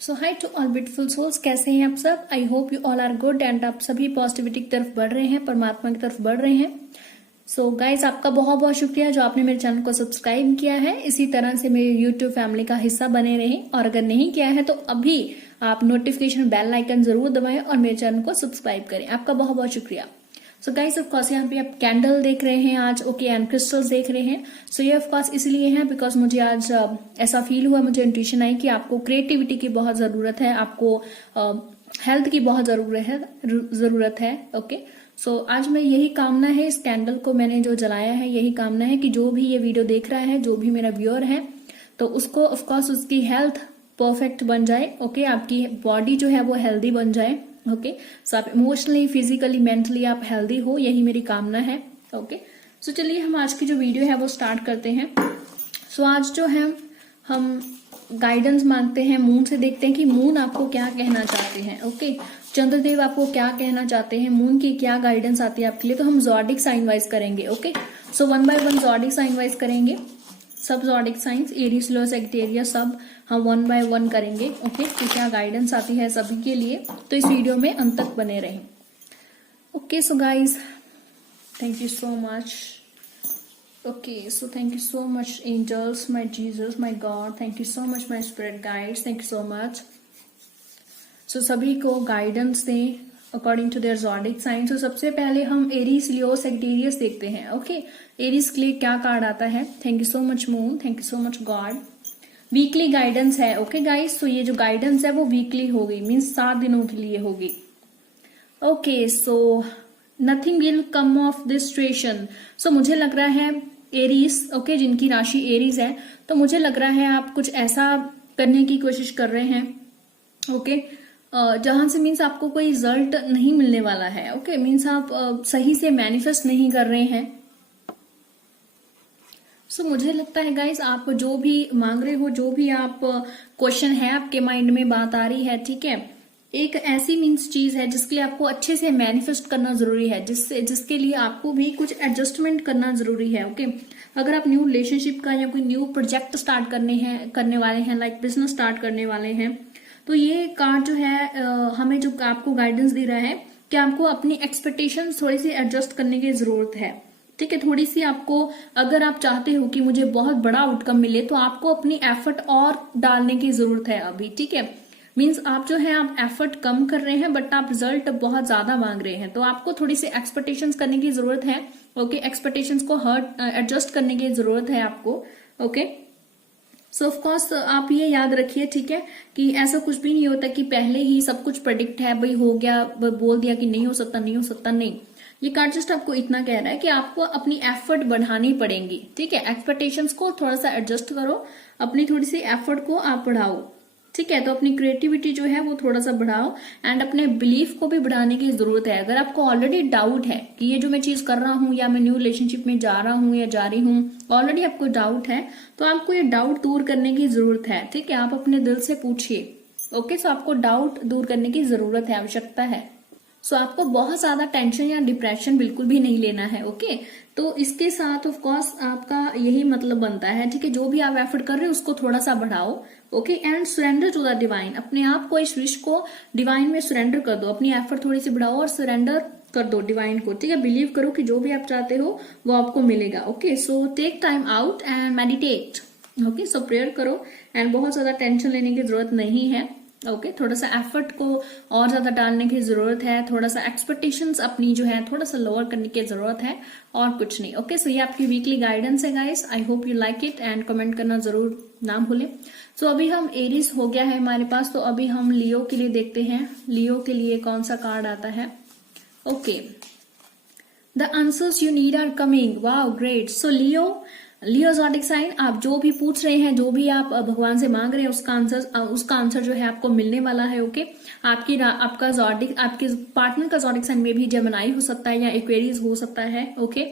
So hi to all beautiful souls, कैसे हैं आप सब। I hope you all are good and आप सभी पॉजिटिविटी की तरफ बढ़ रहे हैं, परमात्मा की तरफ बढ़ रहे हैं। सो गाइज, आपका बहुत बहुत शुक्रिया जो आपने मेरे चैनल को सब्सक्राइब किया है। इसी तरह से मेरे यूट्यूब फैमिली का हिस्सा बने रहें, और अगर नहीं किया है तो अभी आप नोटिफिकेशन बेल आइकन जरूर दबाएं और मेरे चैनल को सब्सक्राइब करें। आपका बहुत बहुत शुक्रिया। सो गाइस, ऑफ कोर्स यहाँ पे आप कैंडल देख रहे हैं आज, ओके, एंड क्रिस्टल्स देख रहे हैं। सो ये ऑफ कोर्स इसलिए है बिकॉज मुझे आज ऐसा फील हुआ, मुझे इंट्यूशन आई कि आपको क्रिएटिविटी की बहुत जरूरत है, आपको हेल्थ की बहुत जरूरत है, ओके। सो आज मैं यही कामना है, इस कैंडल को मैंने जो जलाया है, यही कामना है कि जो भी ये वीडियो देख रहा है, जो भी मेरा व्यूअर है, तो उसको ऑफ कोर्स उसकी हेल्थ परफेक्ट बन जाए, ओके, आपकी बॉडी जो है वो हेल्दी बन जाए, ओके। सो आप इमोशनली, फिजिकली, मेंटली आप हेल्दी हो, यही मेरी कामना है, ओके। सो चलिए हम आज की जो वीडियो है वो स्टार्ट करते हैं। सो आज जो है हम गाइडेंस मांगते हैं मून से, देखते हैं कि मून आपको क्या कहना चाहते हैं, ओके। चंद्रदेव आपको क्या कहना चाहते हैं, मून की क्या गाइडेंस आती है आपके लिए। तो हम ज़ोडिक साइन वाइज करेंगे, ओके। सो 1 बाय 1 ज़ोडिक साइन वाइज करेंगे, सब ज़ोडिक साइंस, एरीज, लियो, सैजिटेरियस, सब हम 1 बाय 1 करेंगे, ओके। तो क्या गाइडेंस आती है सभी के लिए, तो इस वीडियो में अंत तक बने रहें, okay. So guys, thank you so much, okay. So thank you so much angels, my Jesus, my God, thank you so much my spirit guides, thank you so much. So सभी को guidance दें according to their zodiac sign. तो सबसे पहले हम Aries, लियो, Sagittarius देखते हैं, okay. Aries के लिए क्या कार्ड आता है। Thank you so much moon, thank you so much God. Weekly guidance है, ओके गाइस। तो ये जो गाइडेंस है वो वीकली होगी, मीन्स 7 दिनों के लिए होगी, okay. So nothing will come of this situation. So मुझे लग रहा है एरीज, ओके, जिनकी राशि एरीज है, तो मुझे लग रहा है आप कुछ ऐसा करने की कोशिश कर रहे हैं, ओके, जहां से मीन्स आपको कोई रिजल्ट नहीं मिलने वाला है, ओके। मीन्स आप सही से मैनिफेस्ट नहीं कर रहे हैं। सो मुझे लगता है गाइस, आप जो भी मांग रहे हो, जो भी आप क्वेश्चन है आपके माइंड में बात आ रही है, ठीक है, एक ऐसी मीन्स चीज है जिसके लिए आपको अच्छे से मैनिफेस्ट करना जरूरी है, जिसके लिए आपको भी कुछ एडजस्टमेंट करना जरूरी है, ओके। अगर आप न्यू रिलेशनशिप का या कोई न्यू प्रोजेक्ट स्टार्ट करने वाले हैं, लाइक बिजनेस स्टार्ट करने वाले हैं, तो ये कार्ड जो है हमें जो आपको गाइडेंस दे रहा है कि आपको अपनी एक्सपेक्टेशंस थोड़ी सी एडजस्ट करने की जरूरत है, ठीक है। थोड़ी सी आपको, अगर आप चाहते हो कि मुझे बहुत बड़ा आउटकम मिले, तो आपको अपनी एफर्ट और डालने की जरूरत है अभी, ठीक है। मीन्स आप जो है आप एफर्ट कम कर रहे हैं, बट आप रिजल्ट बहुत ज्यादा मांग रहे हैं, तो आपको थोड़ी सी एक्सपेक्टेशंस करने की जरूरत है, ओके। एक्सपेक्टेशंस को एडजस्ट करने की जरूरत है आपको, ओके। सो ऑफ कोर्स आप ये याद रखिए, ठीक है, कि ऐसा कुछ भी नहीं होता कि पहले ही सब कुछ प्रेडिक्ट है, भाई हो गया, बोल दिया कि नहीं हो सकता, नहीं हो सकता, नहीं। ये कार्ड जस्ट आपको इतना कह रहा है कि आपको अपनी एफर्ट बढ़ानी पड़ेगी, ठीक है। एक्सपेक्टेशंस को थोड़ा सा एडजस्ट करो, अपनी थोड़ी सी एफर्ट को आप बढ़ाओ, ठीक है। तो अपनी क्रिएटिविटी जो है वो थोड़ा सा बढ़ाओ, एंड अपने बिलीफ को भी बढ़ाने की जरूरत है। अगर आपको ऑलरेडी डाउट है कि ये जो मैं चीज कर रहा हूँ, या मैं न्यू रिलेशनशिप में जा रहा हूँ या जा रही हूँ, ऑलरेडी आपको डाउट है, तो आपको ये डाउट दूर करने की जरूरत है, ठीक है। आप अपने दिल से पूछिए, ओके। सो आपको डाउट दूर करने की जरूरत है, आवश्यकता है। सो आपको बहुत ज्यादा टेंशन या डिप्रेशन बिल्कुल भी नहीं लेना है, ओके। तो इसके साथ ऑफ कोर्स आपका यही मतलब बनता है, ठीक है, जो भी आप एफर्ट कर रहे हो उसको थोड़ा सा बढ़ाओ, okay. And surrender to the divine, अपने आप को, इस विश को डिवाइन में सरेंडर कर दो, अपनी एफर्ट थोड़ी सी बढ़ाओ और सरेंडर कर दो डिवाइन को, ठीक है। बिलीव करो कि जो भी आप चाहते हो वो आपको मिलेगा, okay. So take time out and meditate, okay. So prayer करो, एंड बहुत ज्यादा टेंशन लेने की जरूरत नहीं है, ओके। थोड़ा सा एफर्ट को और ज्यादा डालने की जरूरत है, थोड़ा सा एक्सपेक्टेशंस अपनी जो है थोड़ा सा लोअर करने की जरूरत है, और कुछ नहीं, ओके। सो ये आपकी वीकली गाइडेंस है guys, I hope you like it, and comment करना जरूर ना भूलें। सो अभी हम एरीज हो गया है हमारे पास, तो अभी हम लियो के लिए देखते हैं, लियो के लिए कौन सा कार्ड आता है, okay. The answers you need are coming, wow great. So Leo zodiac sign, आप जो भी पूछ रहे हैं, जो भी आप भगवान से मांग रहे हैं, उसका आंसर जो है आपको मिलने वाला है, ओके। आपका ज़ोडिक, आपके पार्टनर का ज़ोडिक साइन में भी जेमिनी हो सकता है या एक्वेरियस हो सकता है, ओके।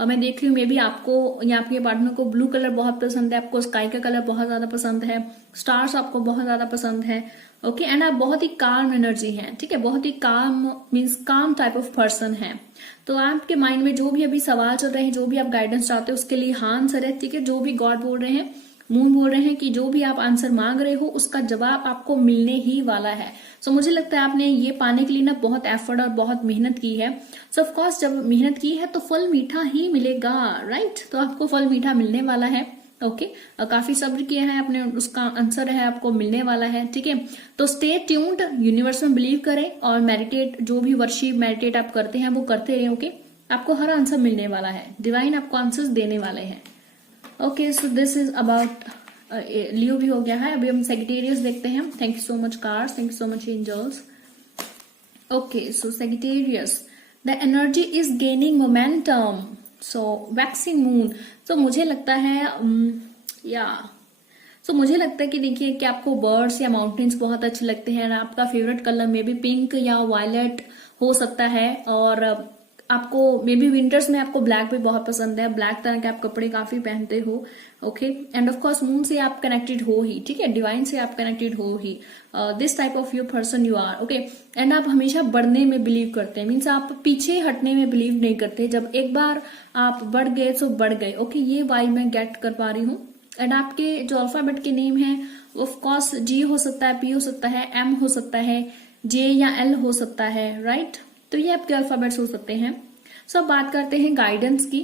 और मैं देख रही हूँ, मे बी आपको या आपके पार्टनर को ब्लू कलर बहुत पसंद है, आपको स्काई का कलर बहुत ज्यादा पसंद है, स्टार्स आपको बहुत ज्यादा पसंद है, ओके। एंड आप बहुत ही काम एनर्जी हैं, ठीक है, बहुत ही काम मीन्स काम टाइप ऑफ पर्सन है। तो आपके माइंड में जो भी अभी सवाल चल रहे हैं, जो भी आप गाइडेंस चाहते हो, उसके लिए हाँ आंसर है, ठीक है। जो भी गॉड बोल रहे हैं मून बोल रहे हैं कि जो भी आप आंसर मांग रहे हो उसका जवाब आपको मिलने ही वाला है। सो मुझे लगता है आपने ये पाने के लिए ना बहुत एफर्ट और बहुत मेहनत की है। सो ऑफ कोर्स जब मेहनत की है तो फल मीठा ही मिलेगा, राइट? तो आपको फल मीठा मिलने वाला है। ओके, काफी सब्र किया है आपने, उसका आंसर है आपको मिलने वाला है। ठीक है, तो स्टे ट्यून्ड, यूनिवर्स में बिलीव करें और मेडिटेट, जो भी वर्शिप मेडिटेट आप करते हैं वो करते रहे। ओके, आपको हर आंसर मिलने वाला है, डिवाइन आपको आंसर्स देने वाले हैं। Okay, so this is about Leo भी हो गया है। अभी हम सेजिटेरियस देखते हैं। Thank you so much cards, thank you so much angels. Okay, so Sagittarius, the energy is gaining momentum, so waxing moon. तो मुझे लगता है मुझे लगता है कि देखिए कि आपको बर्ड्स या माउंटेन्स बहुत अच्छे लगते हैं। आपका favourite colour may be pink या वायलेट हो सकता है, और आपको मे बी विंटर्स में आपको ब्लैक भी बहुत पसंद है, ब्लैक तरह के आप कपड़े काफी पहनते हो। Okay, and of course moon से आप कनेक्टेड हो ही, ठीक है, डिवाइन से आप कनेक्टेड हो ही। This type of your person you are. Okay, and आप हमेशा बढ़ने में बिलीव करते हैं, मीन्स आप पीछे हटने में बिलीव नहीं करते। जब एक बार आप बढ़ गए तो बढ़ गए। ओके, ये वाइब मैं गेट कर पा रही हूँ। एंड आपके जो अल्फाबेट के नेम है ऑफ कोर्स जी हो सकता है, पी हो सकता है, एम हो सकता है, जे या एल हो सकता है, राइट? तो ये आपके अल्फाबेट्स हो सकते हैं। सो अब बात करते हैं गाइडेंस की।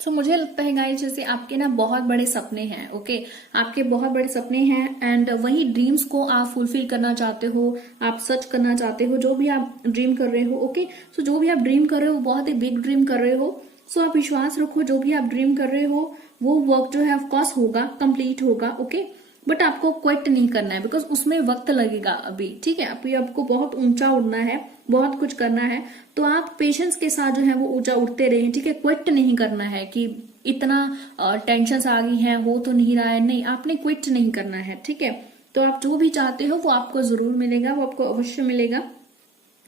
सो मुझे लगता है गाइस, जैसे आपके ना बहुत बड़े सपने हैं। ओके, आपके बहुत बड़े सपने हैं एंड वही ड्रीम्स को आप फुलफिल करना चाहते हो, आप सच करना चाहते हो जो भी आप ड्रीम कर रहे हो। ओके, सो जो भी आप ड्रीम कर रहे हो बहुत ही बिग ड्रीम कर रहे हो। सो आप विश्वास रखो, जो भी आप ड्रीम कर रहे हो वो वर्क जो है ऑफकोर्स होगा, कंप्लीट होगा। ओके, बट आपको क्विट नहीं करना है, बिकॉज उसमें वक्त लगेगा अभी। ठीक है, अभी आपको बहुत ऊंचा उड़ना है, बहुत कुछ करना है, तो आप पेशेंस के साथ जो है वो ऊंचा उठते रहें। ठीक है, क्विट नहीं करना है कि इतना टेंशन आ गई है, हो तो नहीं रहा है, नहीं, आपने क्विट नहीं करना है। ठीक है, तो आप जो भी चाहते हो वो आपको जरूर मिलेगा, वो आपको अवश्य मिलेगा।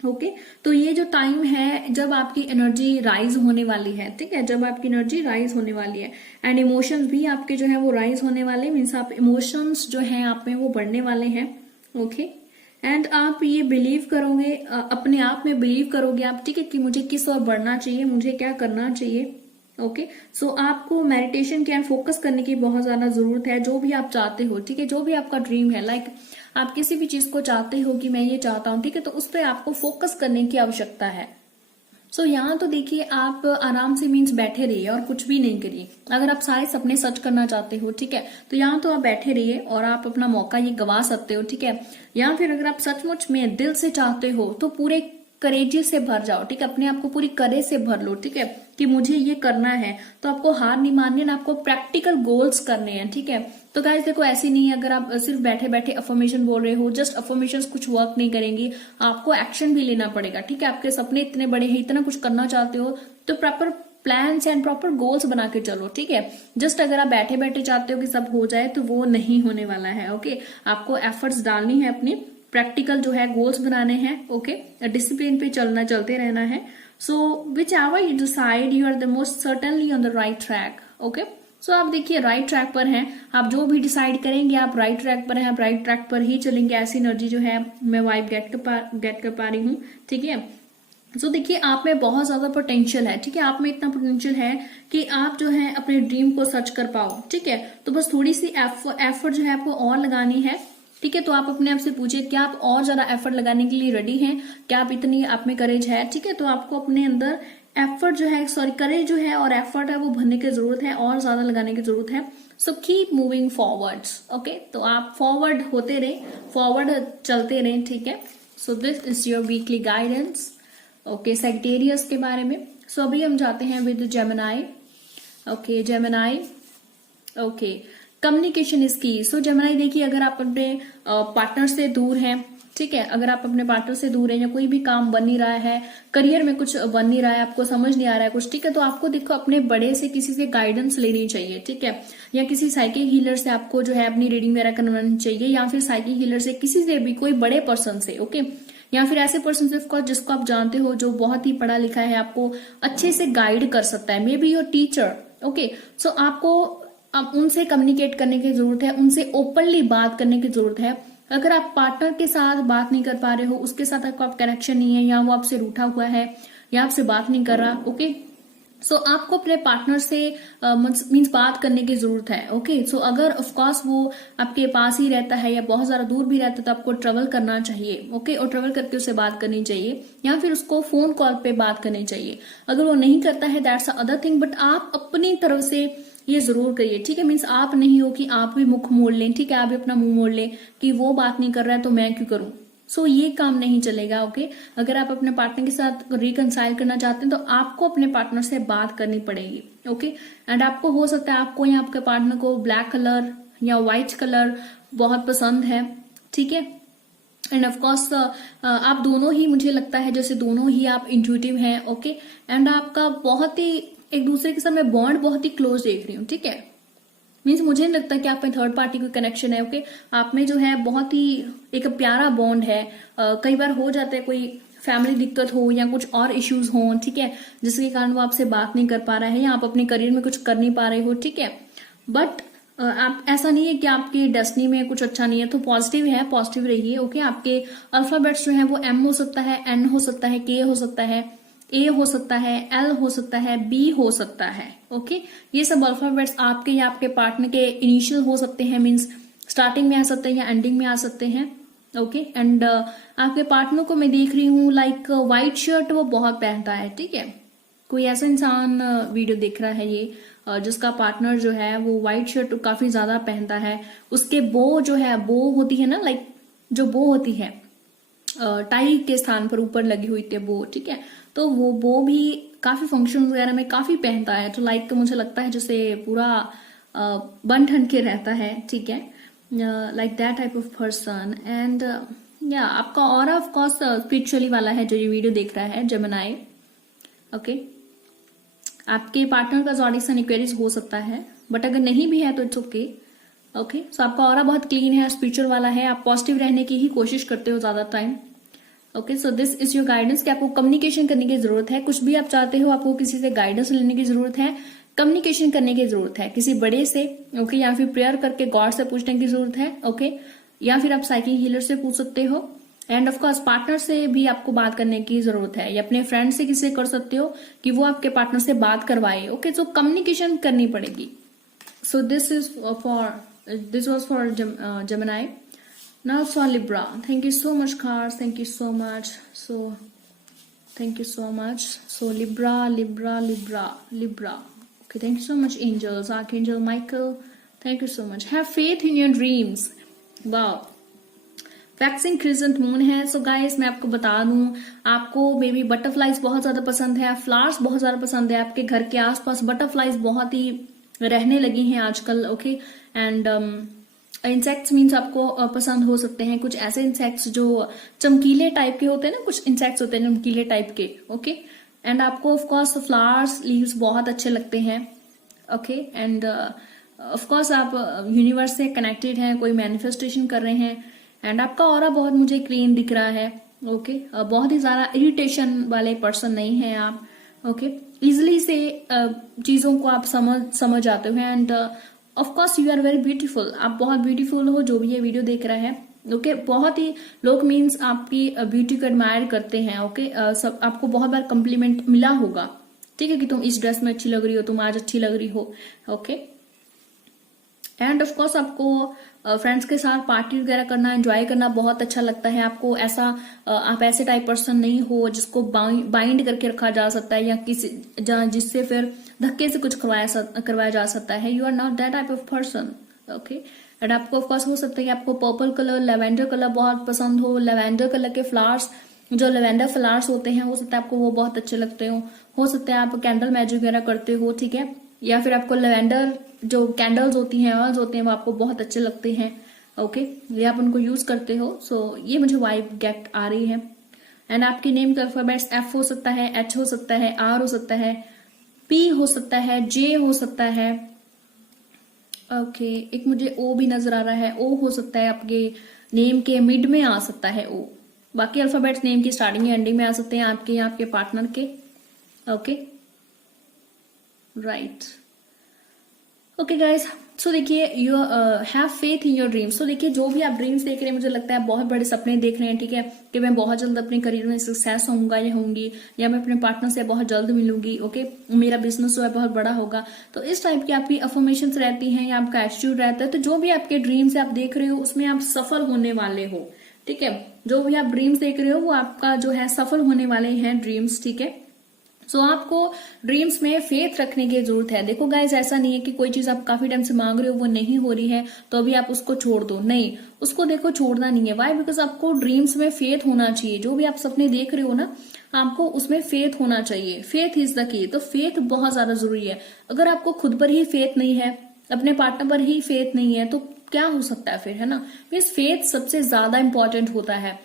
ओके, तो ये जो टाइम है जब आपकी एनर्जी राइज होने वाली है, ठीक है, जब आपकी एनर्जी राइज होने वाली है एंड इमोशंस भी आपके जो है वो राइज होने वाले, मीन्स आप इमोशंस जो है आप में वो बढ़ने वाले हैं। ओके, एंड आप ये बिलीव करोगे, अपने आप में बिलीव करोगे आप, ठीक है, कि मुझे किस ओर बढ़ना चाहिए, मुझे क्या करना चाहिए। ओके, सो आपको मेडिटेशन के एंड फोकस करने की बहुत ज्यादा जरूरत है, जो भी आप चाहते हो। ठीक है, जो भी आपका ड्रीम है, लाइक आप किसी भी चीज को चाहते हो कि मैं ये चाहता हूं, ठीक है, तो उस पर आपको फोकस करने की आवश्यकता है। सो यहाँ तो देखिए आप आराम से मीन्स बैठे रहिए और कुछ भी नहीं करिए। अगर आप सारे सपने सच करना चाहते हो, ठीक है, तो यहाँ तो आप बैठे रहिए और आप अपना मौका ये गवा सकते हो। ठीक है, या फिर अगर आप सचमुच में दिल से चाहते हो तो पूरे करेजी से भर जाओ। ठीक है, अपने आप को पूरी करे से भर लो। ठीक है, कि मुझे ये करना है, तो आपको हार नहीं माननी है, आपको प्रैक्टिकल गोल्स करने हैं। ठीक है, तो गाइस देखो ऐसी नहीं है, अगर आप सिर्फ बैठे बैठे अफर्मेशन बोल रहे हो, जस्ट अफर्मेशन कुछ वर्क नहीं करेंगी, आपको एक्शन भी लेना पड़ेगा। ठीक है, आपके सपने इतने बड़े हैं, इतना कुछ करना चाहते हो, तो proper plans and proper goals बना के चलो। ठीक है, जस्ट अगर आप बैठे बैठे चाहते हो कि सब हो जाए तो वो नहीं होने वाला है। ओके, आपको एफर्ट्स डालनी है, अपनी प्रैक्टिकल जो है गोल्स बनाने हैं। ओके, डिसिप्लिन पे चलते रहना है। So whichever you decide you are the most certainly on the right track. Okay, so आप देखिए राइट ट्रैक पर हैं, आप जो भी डिसाइड करेंगे आप राइट ट्रैक पर हैं, आप राइट ट्रैक पर ही चलेंगे। ऐसी एनर्जी जो है मैं वाइब गेट कर पा रही हूँ। ठीक है, सो देखिए आप में बहुत ज्यादा पोटेंशियल है। ठीक है, आप में इतना पोटेंशियल है कि आप जो है अपने ड्रीम को सच कर पाओ। ठीक है, तो बस थोड़ी सी एफर्ट जो है आपको और लगानी है। ठीक है, तो आप अपने आप से पूछिए क्या आप और ज्यादा एफर्ट लगाने के लिए रेडी हैं, क्या आप इतनी आप में करेज है। ठीक है, तो आपको अपने अंदर एफर्ट जो है, सॉरी करेज जो है और एफर्ट है वो भरने की जरूरत है, और ज्यादा लगाने की जरूरत है। So keep moving forwards. Okay, तो आप फॉरवर्ड होते रहे, फॉरवर्ड चलते रहे। ठीक है, सो this is your weekly guidance. Okay, Sagittarius के बारे में। सो अभी हम जाते हैं with Gemini. Okay, Gemini. Okay, communication is की। सो जेमिनी देखिए, अगर आप अपने पार्टनर से दूर हैं, ठीक है, अगर आप अपने पार्टनर से दूर हैं या कोई भी काम बन नहीं रहा है, करियर में कुछ बन नहीं रहा है, आपको समझ नहीं आ रहा है कुछ, ठीक है, तो आपको देखो अपने बड़े से किसी से गाइडेंस लेनी चाहिए। ठीक है, या किसी साइकिक हीलर से आपको जो है अपनी रीडिंग वगैरह करवानी चाहिए, या फिर साइकिक हीलर से, किसी से भी, कोई बड़े पर्सन से। ओके, या फिर ऐसे पर्सन से जिसको आप जानते हो जो बहुत ही पढ़ा लिखा है, आपको अच्छे से गाइड कर सकता है, maybe your teacher. Okay, so आपको अब उनसे कम्युनिकेट करने की जरूरत है, उनसे ओपनली बात करने की जरूरत है। अगर आप पार्टनर के साथ बात नहीं कर पा रहे हो, उसके साथ आपका कनेक्शन नहीं है, या वो आपसे रूठा हुआ है या आपसे बात नहीं कर रहा, ओके, सो आपको अपने पार्टनर से मीन्स बात करने की जरूरत है। ओके, सो अगर ऑफ कोर्स वो आपके पास ही रहता है या बहुत ज्यादा दूर भी रहता है तो आपको ट्रेवल करना चाहिए। ओके, और ट्रेवल करके उससे बात करनी चाहिए या फिर उसको फोन कॉल पे बात करनी चाहिए। अगर वो नहीं करता है दैट्स अदर थिंग, बट आप अपनी तरफ से ये जरूर करिए। ठीक है, मीन्स आप नहीं हो कि आप भी मुख मोड़ लें। ठीक है, आप भी अपना मुंह मोड़ लें कि वो बात नहीं कर रहा है तो मैं क्यों करूं। सो ये काम नहीं चलेगा। ओके, अगर आप अपने पार्टनर के साथ रिकंसाइल करना चाहते हैं तो आपको अपने पार्टनर से बात करनी पड़ेगी। ओके, एंड आपको हो सकता है आपको या आपके पार्टनर को ब्लैक कलर या व्हाइट कलर बहुत पसंद है। ठीक है, एंड ऑफ कोर्स आप दोनों ही, मुझे लगता है जैसे दोनों ही आप इंट्यूटिव हैं। ओके, एंड आपका बहुत ही एक दूसरे के साथ में बॉन्ड बहुत ही क्लोज देख रही हूँ। ठीक है, मीन्स मुझे नहीं लगता कि आप में थर्ड पार्टी कोई कनेक्शन है। ओके, आप में जो है बहुत ही एक प्यारा बॉन्ड है। कई बार हो जाता है कोई फैमिली दिक्कत हो या कुछ और इश्यूज हो, ठीक है, जिसके कारण वो आपसे बात नहीं कर पा रहा है या आप अपने करियर में कुछ कर नहीं पा रहे हो। ठीक है, बट आप ऐसा नहीं है कि आपकी डेस्टिनी में कुछ अच्छा नहीं है, तो पॉजिटिव है, पॉजिटिव रहिए। ओके, आपके अल्फाबेट्स जो है वो एम हो सकता है, एन हो सकता है, के हो सकता है, ए हो सकता है, एल हो सकता है, बी हो सकता है। ओके, ये सब अल्फाबेट्स आपके या आपके पार्टनर के इनिशियल हो सकते हैं, मीन्स स्टार्टिंग में आ सकते हैं या एंडिंग में आ सकते हैं। ओके, एंड आपके पार्टनर को मैं देख रही हूँ लाइक व्हाइट शर्ट वो बहुत पहनता है। ठीक है, कोई ऐसा इंसान वीडियो देख रहा है ये जिसका पार्टनर जो है वो व्हाइट शर्ट काफी ज्यादा पहनता है। उसके बो जो है, बो होती है ना, लाइक जो बो होती है टाई के स्थान पर ऊपर लगी हुई थी बो। ठीक है, तो वो भी काफी फंक्शन वगैरह में काफी पहनता है। तो लाइक मुझे लगता है जैसे पूरा बन ठन के रहता है। ठीक है, like that type of person. And या आपका ऑरा ऑफ कोर्स स्पिरिचुअली वाला है जो ये वीडियो देख रहा है, जेमिनी। ओके, आपके पार्टनर का ज़ोडिएक साइन एक्वेरियस हो सकता है, बट अगर नहीं भी है तो इट्स ओके। ओके, सो आपका ऑरा बहुत क्लीन है, स्पिरिचुअल वाला है, आप पॉजिटिव रहने की ही कोशिश करते हो ज्यादा time. Okay, so this is your guidance कि आपको कम्युनिकेशन करने की जरूरत है। कुछ भी आप चाहते हो, आपको किसी से गाइडेंस लेने की जरूरत है, कम्युनिकेशन करने की जरूरत है किसी बड़े से। ओके, या फिर प्रेयर करके गॉड से पूछने की जरूरत है। ओके, या फिर आप साइकिक हीलर से पूछ सकते हो। एंड ऑफ कोर्स पार्टनर से भी आपको बात करने की जरूरत है, या अपने फ्रेंड से किसी से कर सकते हो कि वो आपके पार्टनर से बात करवाए। ओके, सो कम्युनिकेशन करनी पड़ेगी। सो this was for Gemini. Now for Libra. Thank you so much, Cars. Thank you so much. Thank you so much. So Libra. Okay, thank you so much, angels. Archangel Michael, thank you so much. Have faith in your dreams. Wow. Waxing crescent moon है। So guys, मैं आपको बता दूं, आपको may be butterflies बहुत ज्यादा पसंद है, फ्लावर्स बहुत ज्यादा पसंद है। आपके घर के आसपास बटरफ्लाइज बहुत ही रहने लगी हैं आजकल। ओके, एंड इंसेक्ट्स मीन्स आपको पसंद हो सकते हैं कुछ ऐसे इंसेक्ट्स जो चमकीले टाइप के होते हैं ना, कुछ इंसेक्ट्स होते हैं चमकीले टाइप के। ओके, एंड आपको ऑफ कोर्स फ्लावर्स, लीव्स बहुत अच्छे लगते हैं। ओके, एंड ऑफ कोर्स आप यूनिवर्स से कनेक्टेड हैं, कोई मैनिफेस्टेशन कर रहे हैं। एंड आपका ऑरा बहुत मुझे क्लीन दिख रहा है। ओके, बहुत ही ज्यादा इरिटेशन वाले पर्सन नहीं है आप। ओके, इजिली से चीजों को आप समझ आते हो। And of course you are very beautiful, आप बहुत ब्यूटीफुल हो जो भी ये वीडियो देख रहा है। ओके, बहुत ही लोग मीन्स आपकी ब्यूटी को एडमायर करते हैं। ओके, सब आपको बहुत बार कॉम्प्लीमेंट मिला होगा। ठीक है, कि तुम इस ड्रेस में अच्छी लग रही हो, तुम आज अच्छी लग रही हो। ओके, एंड ऑफ कोर्स आपको फ्रेंड्स के साथ पार्टी वगैरह करना, एंजॉय करना बहुत अच्छा लगता है आपको। ऐसा आप ऐसे टाइप पर्सन नहीं हो जिसको बाइंड करके रखा जा सकता है या किसी जिससे फिर धक्के से कुछ करवाया जा सकता है। You are not that type of person. Okay, and आपको ऑफकोर्स हो सकता है कि आपको पर्पल कलर, लेवेंडर कलर बहुत पसंद हो। लेवेंडर कलर के फ्लावर्स, जो लेवेंडर फ्लावर्स होते हैं, हो सकता है आपको वो बहुत अच्छे लगते हो सकता है आप कैंडल मैजिक वगैरह करते हो। ठीक है, या फिर आपको लेवेंडर जो कैंडल्स होती हैं, ऑयल्स होते हैं, वो आपको बहुत अच्छे लगते हैं। ओके, ये आप उनको यूज करते हो। सो ये मुझे वाइब गेट आ रही है। एंड आपके नेम का अल्फाबेट्स एफ हो सकता है, एच हो सकता है, आर हो सकता है, पी हो सकता है, जे हो सकता है। ओके, एक मुझे ओ भी नजर आ रहा है, ओ हो सकता है, आपके नेम के मिड में आ सकता है ओ। बाकी अल्फाबेट्स नेम की स्टार्टिंग या एंडिंग में आ सकते हैं आपके या आपके पार्टनर के। Okay, right. ओके गाइस, सो देखिए you have faith in your dreams. तो देखिए जो भी आप ड्रीम्स देख रहे हैं, मुझे लगता है बहुत बड़े सपने देख रहे हैं, ठीक है, कि मैं बहुत जल्द अपने करियर में सक्सेस होऊंगा या होंगी, या मैं अपने पार्टनर से बहुत जल्द मिलूंगी, ओके, मेरा बिजनेस जो है बहुत बड़ा होगा। तो इस टाइप की आपकी अफर्मेशंस रहती हैं या आपका एटीट्यूड रहता है। तो जो भी आपके ड्रीम्स आप देख रहे हो उसमें आप सफल होने वाले हो, ठीक है, जो भी आप ड्रीम्स देख रहे हो वो आपका जो है सफल होने वाले हैं ड्रीम्स, ठीक है। सो आपको ड्रीम्स में फेथ रखने की जरूरत है। देखो गाइज, ऐसा नहीं है कि कोई चीज आप काफी टाइम से मांग रहे हो वो नहीं हो रही है तो अभी आप उसको छोड़ दो, नहीं, उसको देखो छोड़ना नहीं है। वाई? बिकॉज आपको ड्रीम्स में फेथ होना चाहिए। जो भी आप सपने देख रहे हो ना, आपको उसमें फेथ होना चाहिए। Faith is the key. तो फेथ बहुत ज्यादा जरूरी है। अगर आपको खुद पर ही फेथ नहीं है, अपने पार्टनर पर ही फेथ नहीं है, तो क्या हो सकता है फिर, है ना। मीन्स फेथ सबसे ज्यादा इंपॉर्टेंट होता है।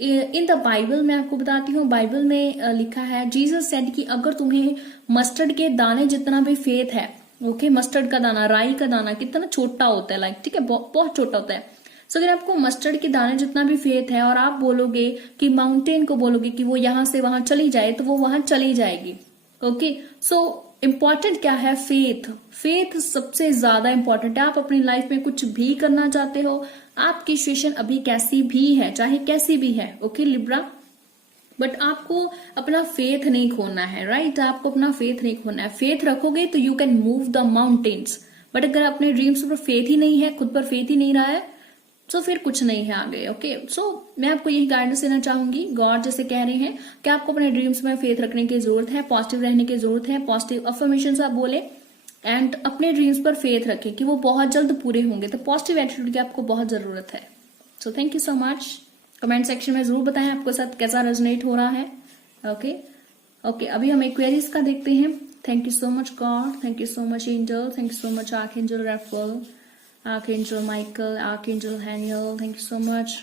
इन द बाइबल मैं आपको बताती हूँ, बाइबल में लिखा है, जीसस सेड कि अगर तुम्हें मस्टर्ड के दाने जितना भी फेथ है, ओके, मस्टर्ड का दाना, राई का दाना कितना छोटा होता है, लाइक, ठीक है, बहुत छोटा होता है। सो अगर आपको मस्टर्ड के दाने जितना भी फेथ है और आप बोलोगे कि माउंटेन को बोलोगे कि वो यहां से वहां चली जाए, तो वो वहां चली जाएगी, ओके। सो इंपॉर्टेंट क्या है? फेथ। फेथ सबसे ज्यादा इंपॉर्टेंट है। आप अपनी लाइफ में कुछ भी करना चाहते हो, आपकी सिचुएशन अभी कैसी भी है, चाहे कैसी भी है, ओके लिब्रा, बट आपको अपना फेथ नहीं खोना है, राइट। आपको अपना फेथ नहीं खोना है। फेथ रखोगे तो you can move the mountains. But अगर अपने ड्रीम्स पर फेथ ही नहीं है, खुद पर फेथ ही नहीं रहा है, तो फिर कुछ नहीं है आगे, ओके। सो मैं आपको यही गाइडेंस देना चाहूंगी। गॉड जैसे कह रहे हैं कि आपको अपने ड्रीम्स में फेथ रखने की जरूरत है, पॉजिटिव रहने की जरूरत है, पॉजिटिव अफर्मेशंस आप बोले एंड अपने ड्रीम्स पर फेथ रखें कि वो बहुत जल्द पूरे होंगे। तो पॉजिटिव एटीट्यूड की आपको बहुत जरूरत है। सो thank you so much. Comment section में जरूर बताएं आपके साथ कैसा रेजोनेट हो रहा है, ओके। ओके, अभी हम एक्वेरियस का देखते हैं। Thank you so much God, thank you so much angel, thank you so much archangel Raphael, archangel Michael, archangel Haniel, thank you so much.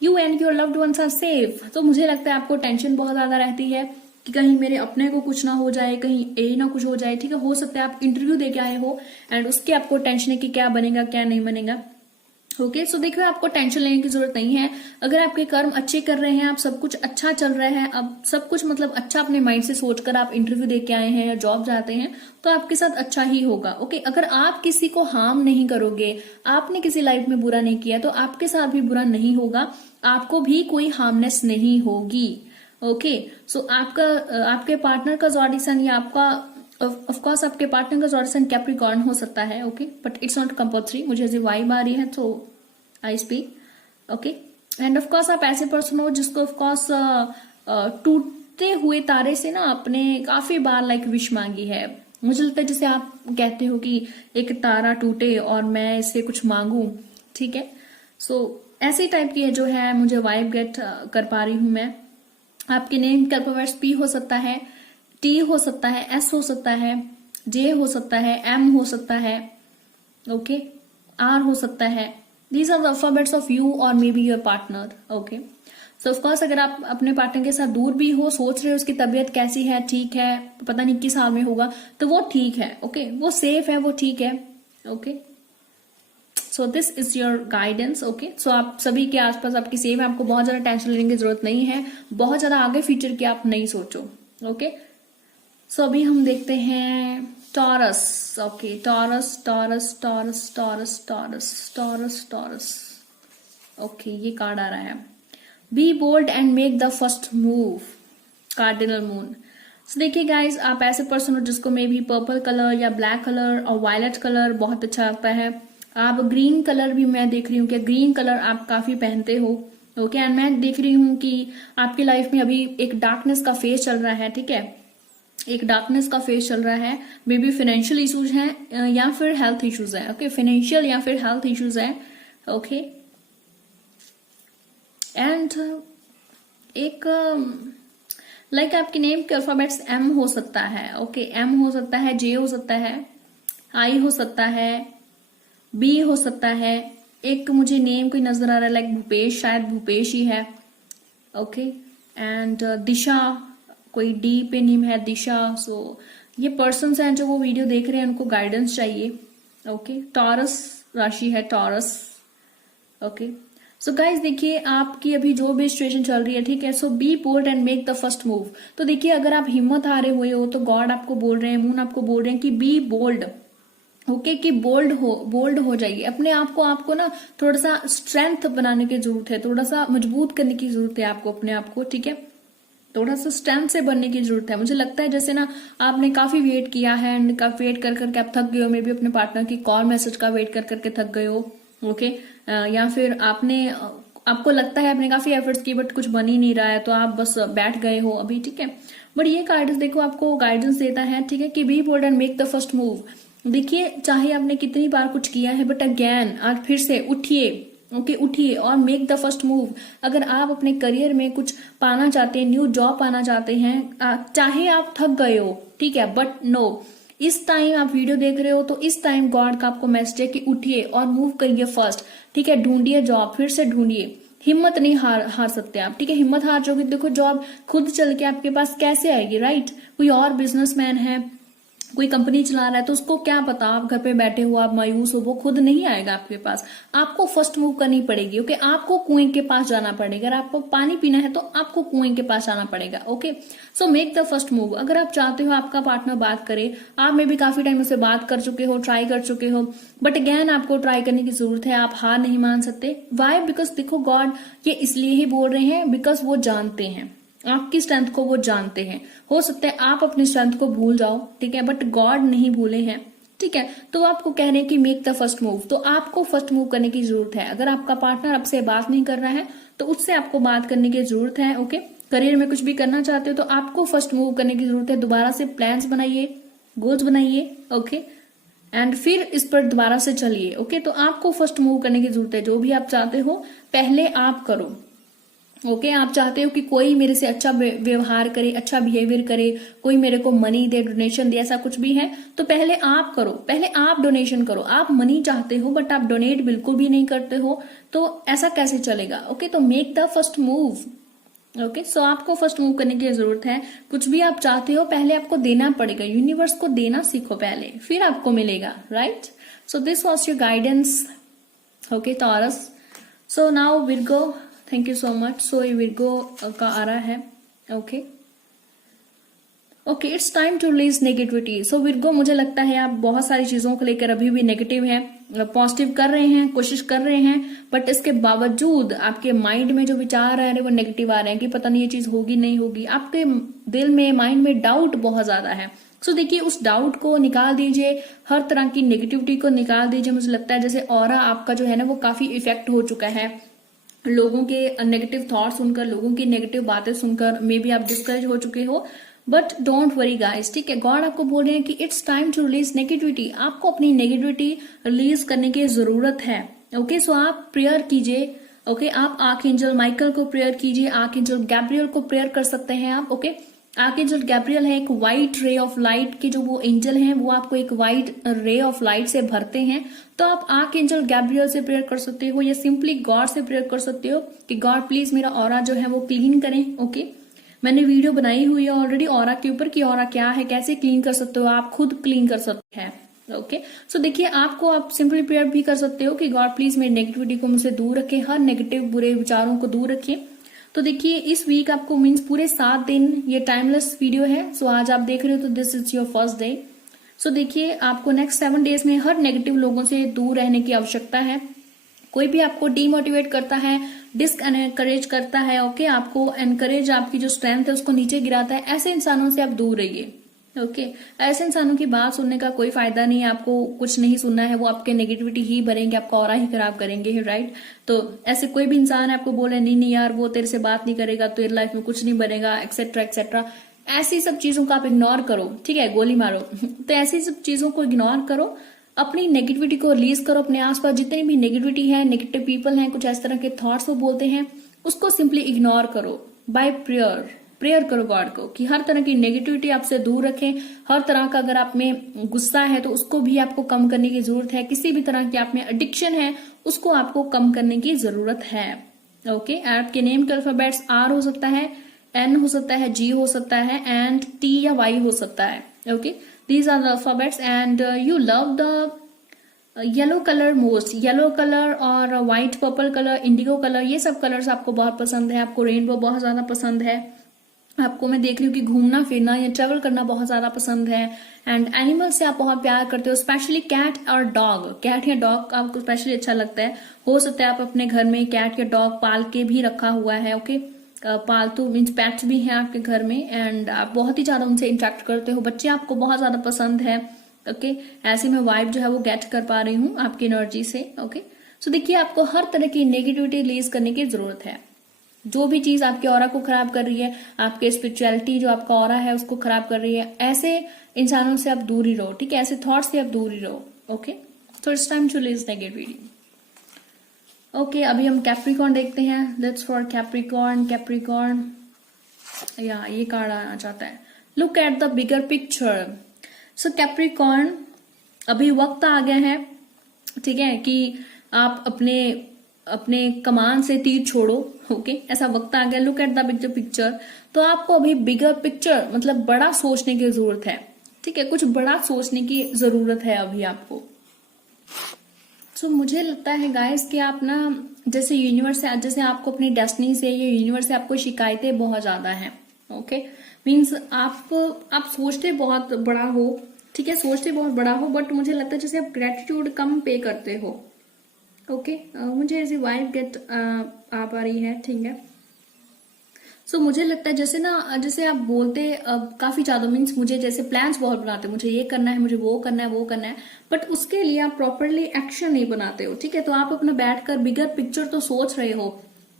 You and your loved ones are safe. तो मुझे लगता है आपको tension बहुत ज्यादा रहती है कि कहीं मेरे अपने को कुछ ना हो जाए, कहीं ए ना कुछ हो जाए, ठीक है। हो सकता है आप इंटरव्यू दे के आए हो एंड उसके आपको टेंशन है कि क्या बनेगा क्या नहीं बनेगा, ओके। सो देखिए आपको टेंशन लेने की जरूरत नहीं है। अगर आपके कर्म अच्छे कर रहे हैं, आप सब कुछ अच्छा चल रहा है, अब सब कुछ मतलब अच्छा अपने माइंड से सोचकर आप इंटरव्यू दे के आए हैं या जॉब जाते हैं, तो आपके साथ अच्छा ही होगा, ओके। अगर आप किसी को हार्म नहीं करोगे, आपने किसी लाइफ में बुरा नहीं किया, तो आपके साथ भी बुरा नहीं होगा, आपको भी कोई हार्मनेस नहीं होगी, ओके। सो आपके पार्टनर का ज़ोडिएक साइन या आपका ऑफ कोर्स आपके पार्टनर का ज़ोडिएक साइन कैप्रिकॉर्न हो सकता है, okay, but it's not compulsory. मुझे ऐसी वाइब आ रही है तो I speak, okay. And of course आप ऐसे पर्सन हो जिसको ऑफ कोर्स टूटते हुए तारे से ना आपने काफी बार लाइक विश मांगी है। मुझे लगता है जैसे आप कहते हो कि एक तारा टूटे और मैं इससे कुछ मांगू, ठीक है। सो ऐसी टाइप की है जो है मुझे वाइब गेट कर पा रही हूं मैं। आपके नेम का अल्फाबेट्स पी हो सकता है, टी हो सकता है, एस हो सकता है, जे हो सकता है, एम हो सकता है, ओके, आर हो सकता है। These are the alphabets of you और maybe your partner, okay. So of course अगर आप अपने पार्टनर के साथ दूर भी हो, सोच रहे हो उसकी तबीयत कैसी है, ठीक है, पता नहीं किस हाल में होगा, तो वो ठीक है, ओके, वो सेफ है, वो ठीक है, okay. So this is your guidance, okay. So आप सभी के आसपास आपकी सेफ है, आपको बहुत ज्यादा टेंशन लेने की जरूरत नहीं है, बहुत ज्यादा आगे फ्यूचर की आप नहीं सोचो, ओके। सो अभी हम देखते हैं Taurus, okay, Taurus Taurus Taurus Taurus Taurus Taurus Taurus, okay, ये कार्ड आ रहा है। Be bold and make the first move, cardinal moon. So देखिए गाइज, आप ऐसे पर्सन हो जिसको मे बी पर्पल कलर या ब्लैक कलर और वायलेट कलर बहुत अच्छा लगता है। आप ग्रीन कलर भी मैं देख रही हूँ कि ग्रीन कलर आप काफी पहनते हो, ओके। एंड मैं देख रही हूँ कि आपकी लाइफ में अभी एक डार्कनेस का फेज चल रहा है, ठीक है, एक डार्कनेस का फेज चल रहा है। मे बी फाइनेंशियल इश्यूज हैं या फिर हेल्थ इश्यूज है, ओके, फाइनेंशियल या फिर हेल्थ इश्यूज है, ओके। एंड एक लाइक आपके नेम के अल्फाबेट्स एम हो सकता है, ओके, एम हो सकता है, जे हो सकता है, आई हो सकता है, बी हो सकता है। एक मुझे नेम कोई नजर आ रहा है लाइक भूपेश, शायद भूपेश ही है, ओके। एंड दिशा, कोई डी पे नेम है, दिशा। सो ये पर्सन्स हैं जो वो वीडियो देख रहे हैं, उनको गाइडेंस चाहिए, ओके। टॉरस राशि है, टॉरस, ओके। सो गाइज देखिए आपकी अभी जो भी सिचुएशन चल रही है, ठीक है, so be bold and make the first move. तो देखिए अगर आप हिम्मत हारे हुए हो तो गॉड आपको बोल रहे हैं, मून आपको बोल रहे हैं कि बी बोल्ड ओके कि बोल्ड हो जाइए। अपने आप को आपको ना थोड़ा सा स्ट्रेंथ बनाने की जरूरत है, थोड़ा सा मजबूत करने की जरूरत है आपको अपने आप को, ठीक है। थोड़ा सा स्ट्रेंथ से बनने की जरूरत है। मुझे लगता है जैसे ना आपने काफी वेट किया है एंड काफी वेट कर करके आप थक गए हो, मे बी अपने पार्टनर की कॉल मैसेज का वेट कर करके थक गए हो, ओके। या फिर आपको लगता है आपने काफी एफर्ट्स किए बट कुछ बन ही नहीं रहा है, तो आप बस बैठ गए हो अभी, ठीक है। बट ये गाइडेंस देखो आपको गाइडेंस देता है, ठीक है, कि be bold and make the first move. देखिए चाहे आपने कितनी बार कुछ किया है बट अगेन आज फिर से उठिए, ओके उठिए और मेक द फर्स्ट मूव। अगर आप अपने करियर में कुछ पाना चाहते हैं, न्यू जॉब पाना चाहते हैं, चाहे आप थक गए हो, ठीक है, बट नो, इस टाइम आप वीडियो देख रहे हो तो इस टाइम गॉड का आपको मैसेज है कि उठिए और मूव करिए फर्स्ट, ठीक है। ढूंढिए जॉब, फिर से ढूंढिए, हिम्मत नहीं हार सकते आप, ठीक है। हिम्मत हार जाओगे देखो जॉब खुद चल के आपके पास कैसे आएगी, राइट। कोई और बिजनेसमैन है, कोई कंपनी चला रहा है तो उसको क्या पता, आप घर पे बैठे हो, आप मायूस हो, वो खुद नहीं आएगा आपके पास। आपको फर्स्ट मूव करनी पड़ेगी, ओके। आपको कुएं के पास जाना पड़ेगा। अगर आपको पानी पीना है तो आपको कुएं के पास जाना पड़ेगा, okay. So make the first move. अगर आप चाहते हो आपका पार्टनर बात करे, आप में भी काफी टाइम से बात कर चुके हो, ट्राई कर चुके हो, बट अगेन आपको ट्राई करने की जरूरत है। आप हार नहीं मान सकते। वाई? बिकॉज देखो गॉड ये इसलिए ही बोल रहे हैं बिकॉज वो जानते हैं आपकी स्ट्रेंथ को, वो जानते हैं। हो सकता है आप अपनी स्ट्रेंथ को भूल जाओ, ठीक है, बट गॉड नहीं भूले हैं, ठीक है। तो आपको कह रहे हैं कि मेक द फर्स्ट मूव, तो आपको फर्स्ट मूव करने की जरूरत है। अगर आपका पार्टनर आपसे बात नहीं कर रहा है तो उससे आपको बात करने की जरूरत है, ओके। करियर में कुछ भी करना चाहते हो तो आपको फर्स्ट मूव करने की जरूरत है। दोबारा से प्लान्स बनाइए, गोल्स बनाइए, ओके, एंड फिर इस पर दोबारा से चलिए, ओके। तो आपको फर्स्ट मूव करने की जरूरत है। जो भी आप चाहते हो पहले आप करो, ओके। आप चाहते हो कि कोई मेरे से अच्छा व्यवहार करे, अच्छा बिहेवियर करे, कोई मेरे को मनी दे, डोनेशन दे, ऐसा कुछ भी है तो पहले आप करो, पहले आप डोनेशन करो। आप मनी चाहते हो बट आप डोनेट बिल्कुल भी नहीं करते हो, तो ऐसा कैसे चलेगा, ओके। तो make the first move, okay. So आपको फर्स्ट मूव करने की जरूरत है। कुछ भी आप चाहते हो पहले आपको देना पड़ेगा, यूनिवर्स को देना सीखो पहले, फिर आपको मिलेगा, right. So this was your guidance, okay Taurus. So now Virgo, thank you so much. So ये विर्गो का आ रहा है, okay okay, it's time to release negativity. So Virgo मुझे लगता है आप बहुत सारी चीजों को लेकर अभी भी नेगेटिव है, पॉजिटिव कर रहे हैं, कोशिश कर रहे हैं, बट इसके बावजूद आपके माइंड में जो विचार आ रहे हैं वो नेगेटिव आ रहे हैं कि पता नहीं ये चीज होगी नहीं होगी। आपके दिल में, माइंड में डाउट बहुत ज्यादा है। सो देखिए उस डाउट को निकाल दीजिए, हर तरह की नेगेटिविटी को निकाल दीजिए। मुझे लगता है जैसे ऑरा आपका जो है ना वो काफी इफेक्ट हो चुका है लोगों के नेगेटिव थॉट सुनकर, लोगों की नेगेटिव बातें सुनकर, मे बी आप डिस्करेज हो चुके हो, बट डोंट वरी गाइस, ठीक है। गॉड आपको बोल रहे हैं कि it's time to release negativity. आपको अपनी नेगेटिविटी रिलीज करने की जरूरत है, ओके। सो आप प्रेयर कीजिए, ओके। आप आर्कएंजल माइकल को प्रेयर कीजिए, आर्कएंजल गैब्रियल को प्रेयर कर सकते हैं आप, ओके। आर्कएंजल गैब्रियल है एक व्हाइट रे ऑफ लाइट के जो वो एंजल हैं, वो आपको एक व्हाइट रे ऑफ लाइट से भरते हैं। तो आप आर्कएंजल गैब्रियल से प्रेयर कर सकते हो या सिंपली गॉड से प्रेयर कर सकते हो कि गॉड प्लीज मेरा ऑरा जो है वो क्लीन करें, ओके। मैंने वीडियो बनाई हुई है ऑलरेडी ऑरा के ऊपर कि ऑरा क्या है, कैसे क्लीन कर सकते हो, आप खुद क्लीन कर सकते हैं, ओके। सो देखिए आपको आप सिंपली प्रेयर भी कर सकते हो कि गॉड प्लीज मेरी नेगेटिविटी को मुझसे दूर रखें, हर नेगेटिव बुरे विचारों को दूर रखें। तो देखिए इस वीक आपको मीन्स पूरे 7 दिन ये टाइमलेस वीडियो है। सो आज आप देख रहे हो तो this is your first day. So देखिए आपको नेक्स्ट 7 डेज में हर नेगेटिव लोगों से दूर रहने की आवश्यकता है। कोई भी आपको डीमोटिवेट करता है, डिसएनकरेज करता है, ओके, आपको एनकरेज, आपकी जो स्ट्रेंथ है उसको नीचे गिराता है, ऐसे इंसानों से आप दूर रहिए, ओके। ऐसे इंसानों की बात सुनने का कोई फायदा नहीं है, आपको कुछ नहीं सुनना है, वो आपके नेगेटिविटी ही भरेंगे, आपका ऑरा ही खराब करेंगे, राइट। तो ऐसे कोई भी इंसान है आपको बोले नहीं नहीं यार वो तेरे से बात नहीं करेगा, तेरे लाइफ में कुछ नहीं बनेगा, एक्सेट्रा एक्सेट्रा, ऐसी सब चीजों को आप इग्नोर करो, ठीक है, गोली मारो। तो ऐसी सब चीजों को इग्नोर करो, अपनी नेगेटिविटी को रिलीज करो। अपने आसपास जितनी भी नेगेटिविटी है, नेगेटिव पीपल हैं, कुछ इस तरह के थॉट्स वो बोलते हैं, उसको सिंपली इग्नोर करो बाय प्रेयर करो गॉड को कि हर तरह की नेगेटिविटी आपसे दूर रखें। हर तरह का अगर आप में गुस्सा है तो उसको भी आपको कम करने की जरूरत है। किसी भी तरह की आप में एडिक्शन है उसको आपको कम करने की जरूरत है, ओके। आपके नेम के अल्फाबेट्स आर हो सकता है, एन हो सकता है, जी हो सकता है, एंड टी या वाई हो सकता है, okay. These are the alphabets and you love the yellow color most, yellow colour और white, purple colour, indigo colour, ये सब कलर्स आपको बहुत पसंद है। आपको रेनबो बहुत ज्यादा पसंद है, आपको मैं देख रही हूँ कि घूमना फिरना या ट्रेवल करना बहुत ज्यादा पसंद है। एंड एनिमल से आप बहुत प्यार करते हो, स्पेशली कैट और डॉग। कैट या डॉग आपको स्पेशली अच्छा लगता है। हो सकता है आप अपने घर में कैट या डॉग पाल के भी रखा हुआ है। ओके, पालतू मीन्स पेट्स भी हैं आपके घर में, एंड आप बहुत ही ज्यादा उनसे इंटरेक्ट करते हो। बच्चे आपको बहुत ज्यादा पसंद है। ओके, ऐसे में वाइब जो है वो गेट कर पा रही हूँ आपकी एनर्जी से। ओके, सो देखिए, आपको हर तरह की नेगेटिविटी रिलीज करने की जरूरत है। जो भी चीज आपके ऑरा को खराब कर रही है, आपके स्पिरिचुअलिटी जो आपका ऑरा है उसको खराब कर रही है, ऐसे इंसानों से आप दूर ही रहो। ठीक है, ऐसे थॉट्स से आप दूर ही रहो। Okay, so it's time to release negativity. Okay, अभी हम कैप्रिकॉर्न देखते हैं। Let's for Capricorn. कैप्रिकॉर्न, या ये कार्ड आना चाहता है। Look at the bigger picture. So Capricorn, अभी वक्त आ गया है, ठीक है, कि आप अपने अपने कमान से तीर छोड़ो। ओके, ऐसा वक्त आ गया। Look at the bigger picture. तो आपको अभी बिगर पिक्चर मतलब बड़ा सोचने की जरूरत है। ठीक है, कुछ बड़ा सोचने की जरूरत है अभी आपको। सो मुझे लगता है गाइस कि आप ना, जैसे यूनिवर्स से, जैसे आपको अपनी डेस्टिनी से या यूनिवर्स से आपको शिकायतें बहुत ज्यादा हैं। ओके, मीन्स आप सोचते बहुत बड़ा हो। ठीक है, सोचते बहुत बड़ा हो, बट मुझे लगता है जैसे आप ग्रेटिट्यूड कम पे करते हो। ओके, मुझे ऐसी वाइब गेट आ पा रही है। ठीक है, सो मुझे लगता है जैसे ना, जैसे आप बोलते काफी ज्यादा, मीन्स मुझे जैसे प्लान्स बहुत बनाते हो, मुझे ये करना है, मुझे वो करना है, वो करना है, बट उसके लिए आप प्रॉपरली एक्शन नहीं बनाते हो। ठीक है, तो आप अपना बैठकर बिगर पिक्चर तो सोच रहे हो,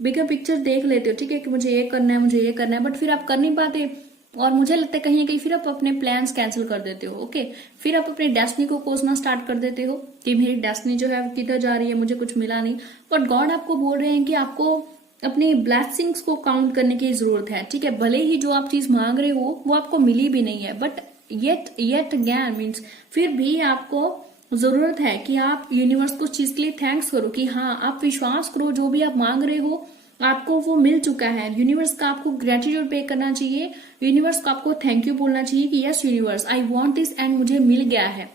बिगर पिक्चर देख लेते हो। ठीक है, कि मुझे ये करना है, मुझे ये करना है, बट फिर आप कर नहीं पाते। और मुझे लगता है कहीं ना कहीं फिर आप अपने प्लान्स कैंसिल कर देते हो। ओके, फिर आप अपनी डेस्टिनी को कोसना स्टार्ट कर देते हो कि मेरी डेस्टिनी जो है किधर जा रही है, मुझे कुछ मिला नहीं। बट गॉड आपको बोल रहे हैं कि आपको अपनी ब्लेसिंग्स को काउंट करने की जरूरत है। ठीक है, भले ही जो आप चीज मांग रहे हो वो आपको मिली भी नहीं है, बट येट अगेन मीन्स फिर भी आपको जरूरत है कि आप यूनिवर्स को उस चीज के लिए थैंक्स करो कि हाँ, आप विश्वास करो जो भी आप मांग रहे हो आपको वो मिल चुका है। यूनिवर्स का आपको ग्रेटिट्यूड पे करना चाहिए। यूनिवर्स को आपको थैंक यू बोलना चाहिए कि yes universe, I want this and मुझे मिल गया है।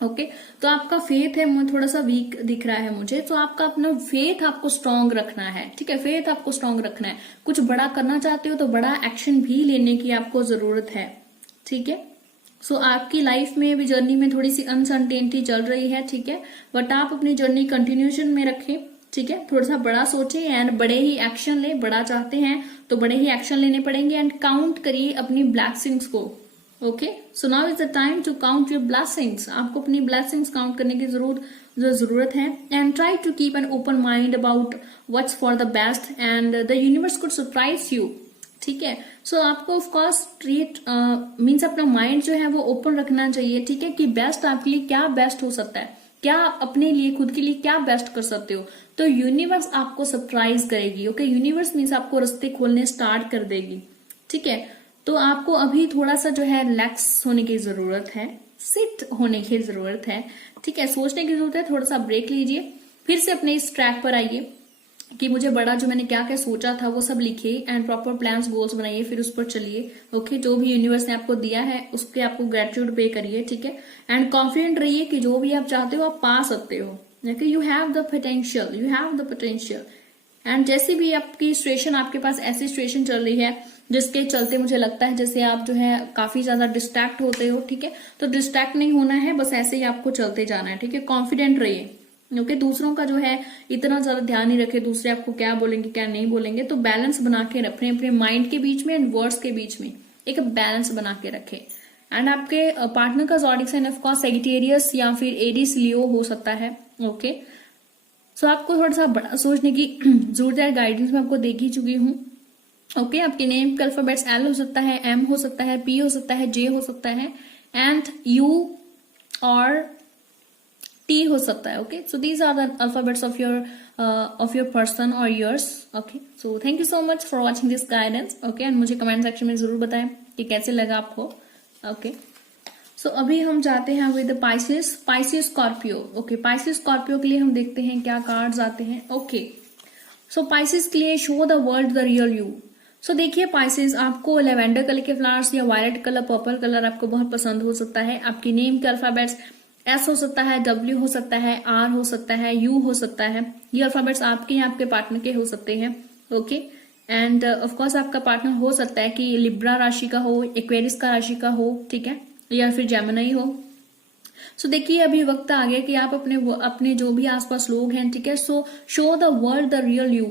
ओके, तो आपका फेथ है, मुझे थोड़ा सा वीक दिख रहा है मुझे, तो आपका अपना फेथ आपको स्ट्रांग रखना है। ठीक है, फेथ आपको स्ट्रांग रखना है। कुछ बड़ा करना चाहते हो तो बड़ा एक्शन भी लेने की आपको जरूरत है। ठीक है, सो आपकी लाइफ में भी जर्नी में थोड़ी सी अनसर्टेनिटी चल रही है। ठीक है, बट आप अपनी जर्नी कंटिन्यूएशन में रखें। ठीक है, थोड़ा सा बड़ा सोचें एंड बड़े ही एक्शन ले। बड़ा चाहते हैं तो बड़े ही एक्शन लेने पड़ेंगे, एंड काउंट करिए अपनी ब्लेसिंग्स को। Okay, so now is the time to count your blessings. आपको अपनी ब्लेसिंग्स काउंट करने की जरूरत है। And try to keep an open mind about what's for the best, and the universe could surprise you. ठीक है, so आपको of course treat means अपना माइंड जो है वो ओपन रखना चाहिए। ठीक है, कि बेस्ट आपके लिए क्या बेस्ट हो सकता है, क्या अपने लिए खुद के लिए क्या बेस्ट कर सकते हो, तो यूनिवर्स आपको सरप्राइज करेगी। ओके, यूनिवर्स मीन्स आपको रास्ते खोलने स्टार्ट कर देगी। ठीक है, तो आपको अभी थोड़ा सा जो है रिलैक्स होने की जरूरत है, सिट होने की जरूरत है। ठीक है, सोचने की जरूरत है, थोड़ा सा ब्रेक लीजिए, फिर से अपने इस ट्रैक पर आइए कि मुझे बड़ा जो मैंने क्या क्या सोचा था वो सब लिखिए एंड प्रॉपर प्लान्स गोल्स बनाइए, फिर उस पर चलिए। ओके, जो भी यूनिवर्स ने आपको दिया है उसके आपको ग्रेटिट्यूड पे करिए। ठीक है, एंड कॉन्फिडेंट रहिए कि जो भी आप चाहते हो आप पा सकते हो। Okay, you have the potential, you have the potential. And जैसे भी आपकी सिचुएशन, आपके पास ऐसी सिचुएशन चल रही है जिसके चलते मुझे लगता है जैसे आप जो है काफी ज्यादा डिस्ट्रैक्ट होते हो। ठीक है, तो डिस्ट्रैक्ट नहीं होना है, बस ऐसे ही आपको चलते जाना है। ठीक है, कॉन्फिडेंट रहिए। ओके, दूसरों का जो है इतना ज्यादा ध्यान नहीं रखे, दूसरे आपको क्या बोलेंगे क्या नहीं बोलेंगे, तो बैलेंस बना के रखें अपने माइंड के बीच में एंड वर्ड्स के बीच में, एक बैलेंस बना के रखें। एंड आपके पार्टनर का zodiac sign of course Sagittarius या फिर एरीज लियो हो सकता है। ओके, सो आपको थोड़ा सा बड़ा सोचने की जरूरत है। गाइडेंस में आपको देख ही चुकी हूँ। ओके, आपके नेम के अल्फाबेट्स एल हो सकता है, एम हो सकता है, पी हो सकता है, जे हो सकता है, एंड यू और टी हो सकता है। Okay, so these are the alphabets of your person और yours. Okay, so thank you so much for watching this guidance. Okay, and मुझे कमेंट सेक्शन में जरूर बताएं कि कैसे लगा आपको। ओके, सो अभी हम जाते हैं with Pisces Scorpio. Okay, Pisces Scorpio के लिए हम देखते हैं क्या कार्ड्स आते हैं। ओके, सो पाइसेस के लिए show the world the real you. So देखिए पाइसेस, आपको लेवेंडर कलर के फ्लावर्स या वायलेट कलर, पर्पल कलर आपको बहुत पसंद हो सकता है। आपकी नेम के अल्फाबेट्स एस हो सकता है, डब्ल्यू हो सकता है, आर हो सकता है, यू हो सकता है। ये अल्फाबेट्स आपके या आपके पार्टनर के हो सकते हैं। ओके, एंड ऑफ कोर्स आपका पार्टनर हो सकता है कि लिब्रा राशि का हो, एक्वेरियस का राशि का हो, ठीक है, या फिर जेमिनी हो। सो देखिए अभी वक्त आ गया कि आप अपने जो भी आसपास लोग हैं, ठीक है, सो show the world the real you.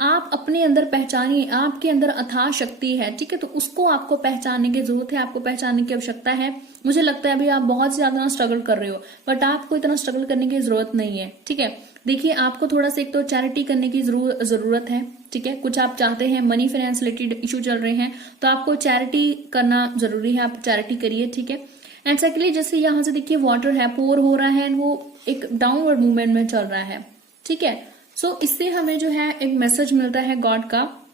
आप अपने अंदर पहचानिए, आपके अंदर अथाह शक्ति है, ठीक है, तो उसको आपको पहचानने की जरूरत है, आपको पहचानने की आवश्यकता है। मुझे लगता है अभी आप बहुत ज्यादा स्ट्रगल कर रहे हो, बट आपको इतना स्ट्रगल करने की जरूरत नहीं है, ठीक है। देखिए आपको थोड़ा सा एक तो चैरिटी करने की जरूरत है, ठीक है। कुछ आप चाहते हैं, मनी फाइनेंस रिलेटेड इशू चल रहे हैं, तो आपको चैरिटी करना जरूरी है, आप चैरिटी करिए, ठीक है। एंड सेकेंडली जैसे यहाँ से देखिए वाटर है, पोर हो रहा है, वो एक डाउनवर्ड मूवमेंट में चल रहा है, ठीक है। सो इससे हमें जो है एक मैसेज मिलता है गॉड का,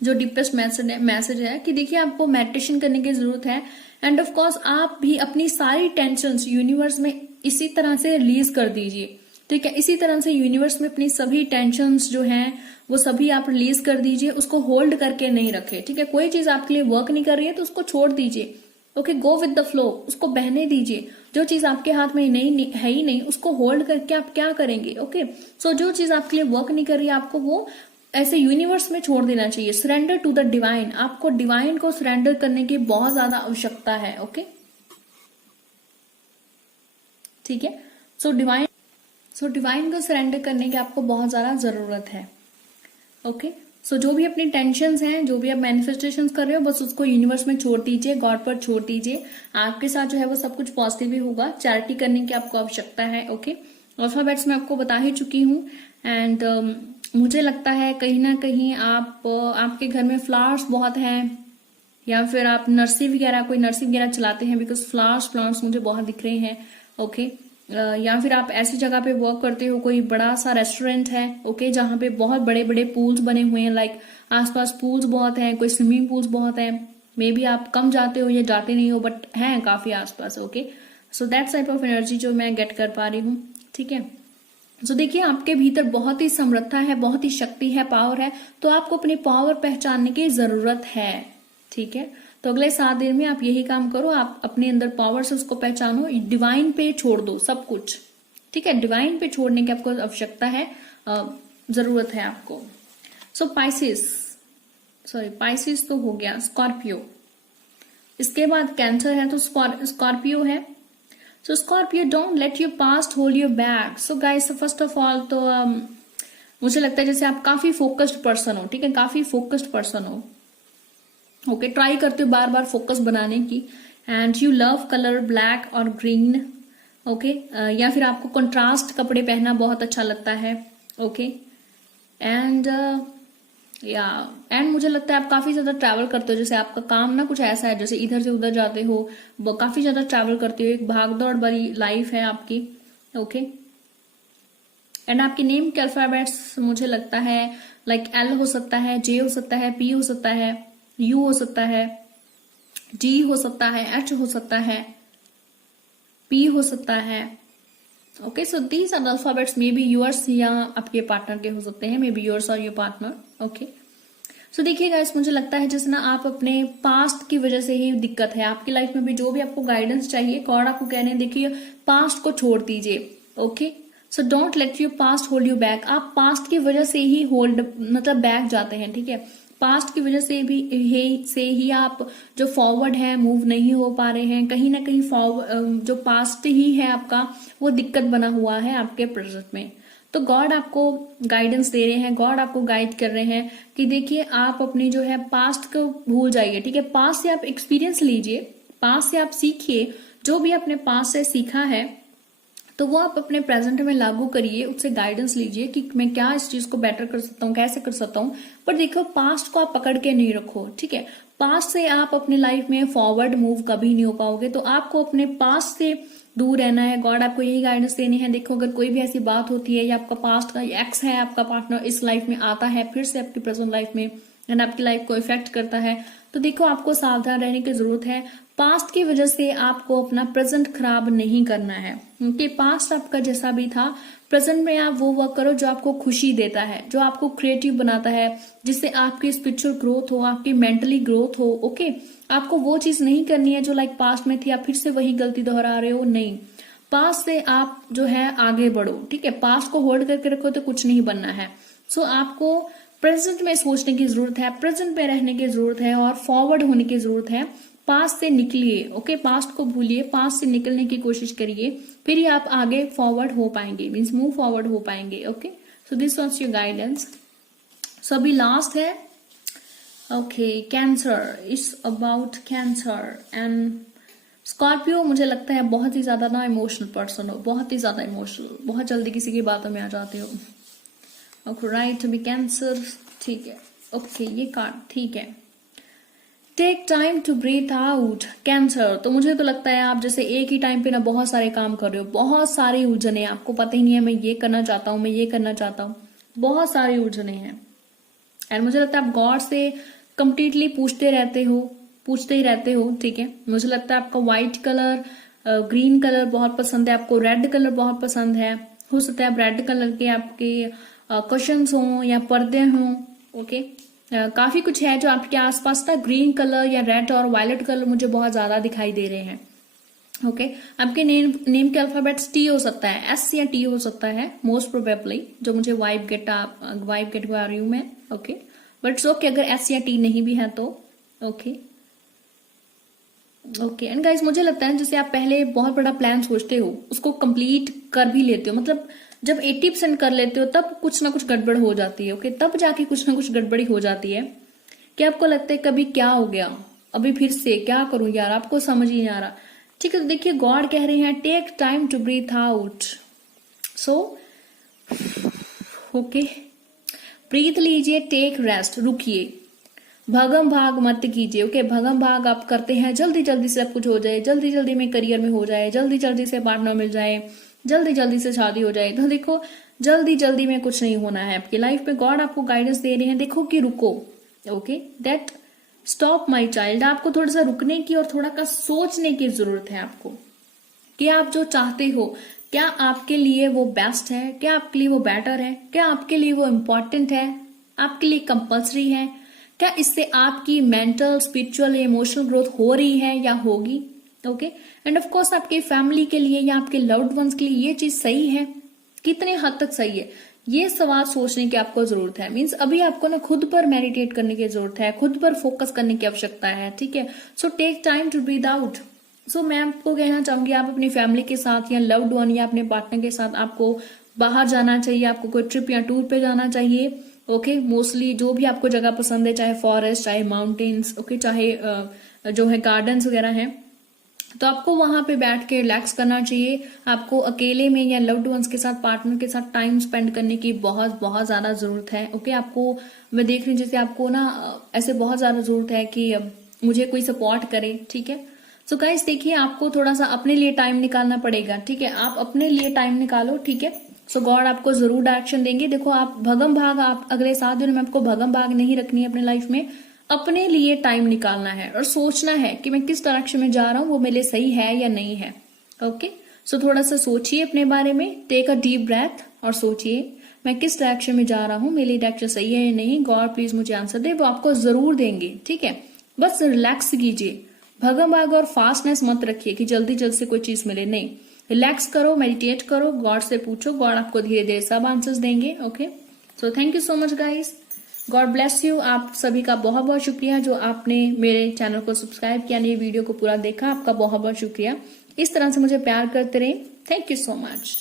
जो डीपेस्ट मैसेज है कि देखिए आपको मेडिटेशन करने की जरूरत है। एंड ऑफ कोर्स आप भी अपनी सारी टेंशन यूनिवर्स में इसी तरह से रिलीज कर दीजिए, ठीक है। इसी तरह से यूनिवर्स में अपनी सभी टेंशन जो हैं वो सभी आप रिलीज कर दीजिए, उसको होल्ड करके नहीं रखे, ठीक है। कोई चीज आपके लिए वर्क नहीं कर रही है तो उसको छोड़ दीजिए, okay, go with the flow, उसको बहने दीजिए। जो चीज आपके हाथ में नहीं है ही नहीं, उसको होल्ड करके आप क्या करेंगे, ओके। सो जो चीज आपके लिए वर्क नहीं कर रही है आपको वो ऐसे यूनिवर्स में छोड़ देना चाहिए। सरेंडर टू द डिवाइन, आपको डिवाइन को सरेंडर करने की बहुत ज्यादा आवश्यकता है, ओके, ठीक है। सो डिवाइन को सरेंडर करने की आपको बहुत ज्यादा जरूरत है, ओके। सो जो भी अपनी टेंशन्स हैं, जो भी आप मैनिफेस्टेशंस कर रहे हो, बस उसको यूनिवर्स में छोड़ दीजिए, गॉड पर छोड़ दीजिए। आपके साथ जो है वो सब कुछ पॉजिटिव ही होगा। चैरिटी करने की आपको आवश्यकता है, ओके। अल्फाबेट्स मैं आपको बता ही चुकी हूँ। एंड मुझे लगता है कहीं ना कहीं आपके घर में फ्लावर्स बहुत हैं, या फिर आप नर्सरी वगैरह चलाते हैं, बिकॉज फ्लावर्स प्लांट्स मुझे बहुत दिख रहे हैं, ओके। या फिर आप ऐसी जगह पे वर्क करते हो, कोई बड़ा सा रेस्टोरेंट है, ओके, जहाँ पे बहुत बड़े बड़े पूल्स बने हुए हैं, लाइक आसपास पूल्स बहुत हैं, कोई स्विमिंग पूल्स बहुत हैं। मे बी आप कम जाते हो या जाते नहीं हो, बट हैं काफी आसपास, okay. So that type of energy जो मैं गेट कर पा रही हूँ, ठीक है। सो देखिए आपके भीतर बहुत ही समृद्धता है, बहुत ही शक्ति है, पावर है, तो आपको अपनी पावर पहचानने की जरूरत है, ठीक है। तो अगले 7 दिन में आप यही काम करो, आप अपने अंदर पावर से उसको पहचानो, डिवाइन पे छोड़ दो सब कुछ, ठीक है। डिवाइन पे छोड़ने की आपको आवश्यकता है, जरूरत है आपको। सो पाइसिस तो हो गया, स्कॉर्पियो, इसके बाद कैंसर है, तो स्कॉर्पियो है। So Scorpio, don't let your past hold your back. So guys first of all तो मुझे लगता है जैसे आप काफी फोकस्ड पर्सन हो, ठीक है, काफी फोकस्ड पर्सन हो, ओके, ट्राई करते हो बार बार फोकस बनाने की। And you love colour black और ग्रीन, ओके, या फिर आपको कंट्रास्ट कपड़े पहनना बहुत अच्छा लगता है, ओके। एंड मुझे लगता है आप काफी ज्यादा ट्रैवल करते हो, जैसे आपका काम ना कुछ ऐसा है जैसे इधर से उधर जाते हो, काफी ज्यादा ट्रैवल करते हो, एक भागदौड़ भरी लाइफ है आपकी, ओके। एंड आपके नेम के अल्फाबेट्स मुझे लगता है लाइक एल हो सकता है, जे हो सकता है, पी हो सकता है, यू हो सकता है, जी हो सकता है, एच हो सकता है, पी हो सकता है, okay. So these are the alphabets, maybe yours या आपके पार्टनर के हो सकते हैं, मे बी योर्स और योर पार्टनर, ओके। सो देखिए गाइस, मुझे लगता है जैसे ना आप अपने पास्ट की वजह से ही दिक्कत है आपकी लाइफ में भी, जो भी आपको गाइडेंस चाहिए, गॉड आपको कहने देखिए पास्ट को छोड़ दीजिए, okay. So don't let your past hold you back. आप पास्ट की वजह से ही मतलब बैक जाते हैं, ठीक है। पास्ट की वजह से ही आप जो फॉरवर्ड है मूव नहीं हो पा रहे हैं, कहीं ना कहीं फॉरवर्ड जो पास्ट ही है आपका वो दिक्कत बना हुआ है आपके प्रेजेंट में। तो गॉड आपको गाइडेंस दे रहे हैं, गॉड आपको गाइड कर रहे हैं कि देखिए आप अपने जो है पास्ट को भूल जाइए, ठीक है। पास्ट से आप एक्सपीरियंस लीजिए, पास्ट से आप सीखिए, जो भी आपने पास्ट से सीखा है तो वो आप अपने प्रेजेंट में लागू करिए, उससे गाइडेंस लीजिए कि मैं क्या इस चीज को बेटर कर सकता हूँ, कैसे कर सकता हूँ। पर देखो पास्ट को आप पकड़ के नहीं रखो, ठीक है। पास्ट से आप अपनी लाइफ में फॉरवर्ड मूव कभी नहीं हो पाओगे, तो आपको अपने पास्ट से दूर रहना है। गॉड आपको यही गाइडेंस देनी है। देखो अगर कोई भी ऐसी बात होती है या आपका पास्ट का एक्स है, आपका पार्टनर इस लाइफ में आता है फिर से आपकी प्रेजेंट लाइफ में एंड आपकी लाइफ को इफेक्ट करता है, तो देखो आपको सावधान रहने की जरूरत है। पास्ट की वजह से आपको अपना प्रेजेंट खराब नहीं करना है, क्योंकि पास्ट आपका जैसा भी था, प्रेजेंट में आप वो वर्क करो जो आपको खुशी देता है, जो आपको क्रिएटिव बनाता है, जिससे आपकी स्पिरिचुअल ग्रोथ हो, आपकी मेंटली ग्रोथ हो, ओके। आपको वो चीज नहीं करनी है जो लाइक पास्ट में थी, आप फिर से वही गलती दोहरा रहे हो, नहीं। पास्ट से आप जो है आगे बढ़ो, ठीक है। पास्ट को होल्ड करके रखो तो कुछ नहीं बनना है। सो आपको प्रेजेंट में सोचने की जरूरत है, प्रेजेंट में रहने की जरूरत है और फॉरवर्ड होने की जरूरत है। पास्ट से निकलिए, ओके, पास्ट को भूलिए, पास्ट से निकलने की कोशिश करिए, फिर ही आप आगे फॉरवर्ड हो पाएंगे, मीन्स मूव फॉरवर्ड हो पाएंगे। Okay, so this was your guidance. So अभी लास्ट है, okay, Cancer, it's about Cancer and Scorpio. मुझे लगता है बहुत ही ज्यादा ना इमोशनल पर्सन हो, बहुत ही ज्यादा इमोशनल, बहुत जल्दी किसी की बातों में आ जाते हो। ओके राइट, अभी कैंसर, ठीक है, ओके, ये कार्ड ठीक है। Take time to breathe out, cancer. तो मुझे तो लगता है आप जैसे एक ही टाइम पे ना बहुत सारे काम कर रहे हो, बहुत सारी उलझने, आपको पता ही नहीं है मैं ये करना चाहता हूँ, मैं ये करना चाहता हूँ, बहुत सारी उलझने हैं। एंड मुझे लगता है आप गॉड से कंप्लीटली पूछते ही रहते हो, ठीक है। मुझे लगता है आपका व्हाइट कलर, ग्रीन कलर बहुत पसंद है, आपको रेड कलर बहुत पसंद है। हो सकता है आप रेड कलर के आपके क्वेश्चंस हों या पर्दे हों, ओके। काफी कुछ है जो आपके आसपास था। ग्रीन कलर या रेड और वायलेट कलर मुझे बहुत ज्यादा दिखाई दे रहे हैं, ओके। आपके नेम के अल्फाबेट्स टी हो सकता है, एस या टी हो सकता है मोस्ट प्रोबेबली, जो मुझे वाइब गेट पा रही हूं मैं, ओके। बट ओके, अगर एस या टी नहीं भी है तो ओके, ओके। एंड गाइस, मुझे लगता है जैसे आप पहले बहुत बड़ा प्लान सोचते हो, उसको कंप्लीट कर भी लेते हो, मतलब जब 80% कर लेते हो तब कुछ ना कुछ गड़बड़ हो जाती है, ओके। तब जाके कुछ ना कुछ गड़बड़ी हो जाती है कि आपको लगता है कभी क्या हो गया, अभी फिर से क्या करूं यार, आपको समझ ही नहीं आ रहा, ठीक है। तो देखिए गॉड कह रहे हैं take time to breathe out, so okay, breath लीजिए, टेक रेस्ट, रुकिए, भगम भाग मत कीजिए, ओके। भगम भाग आप करते हैं, जल्दी जल्दी से सब कुछ हो जाए, जल्दी जल्दी में करियर में हो जाए, जल्दी जल्दी से पार्टनर मिल जाए, जल्दी जल्दी से शादी हो जाए। तो देखो जल्दी जल्दी में कुछ नहीं होना है आपकी लाइफ में। गॉड आपको गाइडेंस दे रहे हैं, देखो कि रुको, okay, that stop my child. आपको थोड़ा सा रुकने की और थोड़ा सा सोचने की जरूरत है आपको, कि आप जो चाहते हो क्या आपके लिए वो बेस्ट है, क्या आपके लिए वो बेटर है, क्या आपके लिए वो इम्पोर्टेंट है, आपके लिए कंपल्सरी है, क्या इससे आपकी मेंटल, स्पिरिचुअल, इमोशनल ग्रोथ हो रही है या होगी, ओके। एंड ऑफ कोर्स आपके फैमिली के लिए या आपके लव्ड वंस के लिए ये चीज सही है, कितने हद तक सही है, ये सवाल सोचने की आपको जरूरत है। मीन्स अभी आपको ना खुद पर मेडिटेट करने की जरूरत है, खुद पर फोकस करने की आवश्यकता है, ठीक है। So take time to breathe out. So मैं आपको कहना चाहूंगी आप अपनी फैमिली के साथ या लव्ड वन या अपने पार्टनर के साथ आपको बाहर जाना चाहिए, आपको कोई ट्रिप या टूर पे जाना चाहिए, ओके। मोस्टली जो भी आपको जगह पसंद है, चाहे फॉरेस्ट, चाहे माउंटेन्स, ओके, चाहे जो है गार्डन्स वगैरह हैं, तो आपको वहां पे बैठ के रिलैक्स करना चाहिए। आपको अकेले में या लव्ड वंस के साथ, पार्टनर के साथ टाइम स्पेंड करने की बहुत बहुत ज्यादा जरूरत है, ओके। आपको मैं देख रही हूँ जैसे आपको ना ऐसे बहुत ज्यादा जरूरत है कि मुझे कोई सपोर्ट करे, ठीक है। सो गाइस देखिए आपको थोड़ा सा अपने लिए टाइम निकालना पड़ेगा, ठीक है। आप अपने लिए टाइम निकालो, ठीक है। सो गॉड आपको जरूर डायरेक्शन देंगे। देखो आप भगम भाग, आप अगले 7 दिन में आपको भगम भाग नहीं रखनी है अपने लाइफ में, अपने लिए टाइम निकालना है और सोचना है कि मैं किस डायरेक्शन में जा रहा हूं, वो मेरे लिए सही है या नहीं है, ओके। सो थोड़ा सा सोचिए अपने बारे में, टेक अ डीप ब्रेथ और सोचिए मैं किस डायरेक्शन में जा रहा हूं, मेरी डायरेक्शन सही है या नहीं। गॉड प्लीज मुझे आंसर दे, वो आपको जरूर देंगे, ठीक है। बस रिलैक्स कीजिए, भगम भाग और फास्टनेस मत रखिए कि जल्दी जल्दी से कोई चीज मिले, नहीं। रिलैक्स करो, मेडिटेट करो, गॉड से पूछो, गॉड आपको धीरे धीरे सब आंसर्स देंगे, okay. So thank you so much guys, God bless you. आप सभी का बहुत बहुत शुक्रिया जो आपने मेरे चैनल को सब्सक्राइब किया, ये वीडियो को पूरा देखा, आपका बहुत बहुत शुक्रिया। इस तरह से मुझे प्यार करते रहे, थैंक यू सो मच।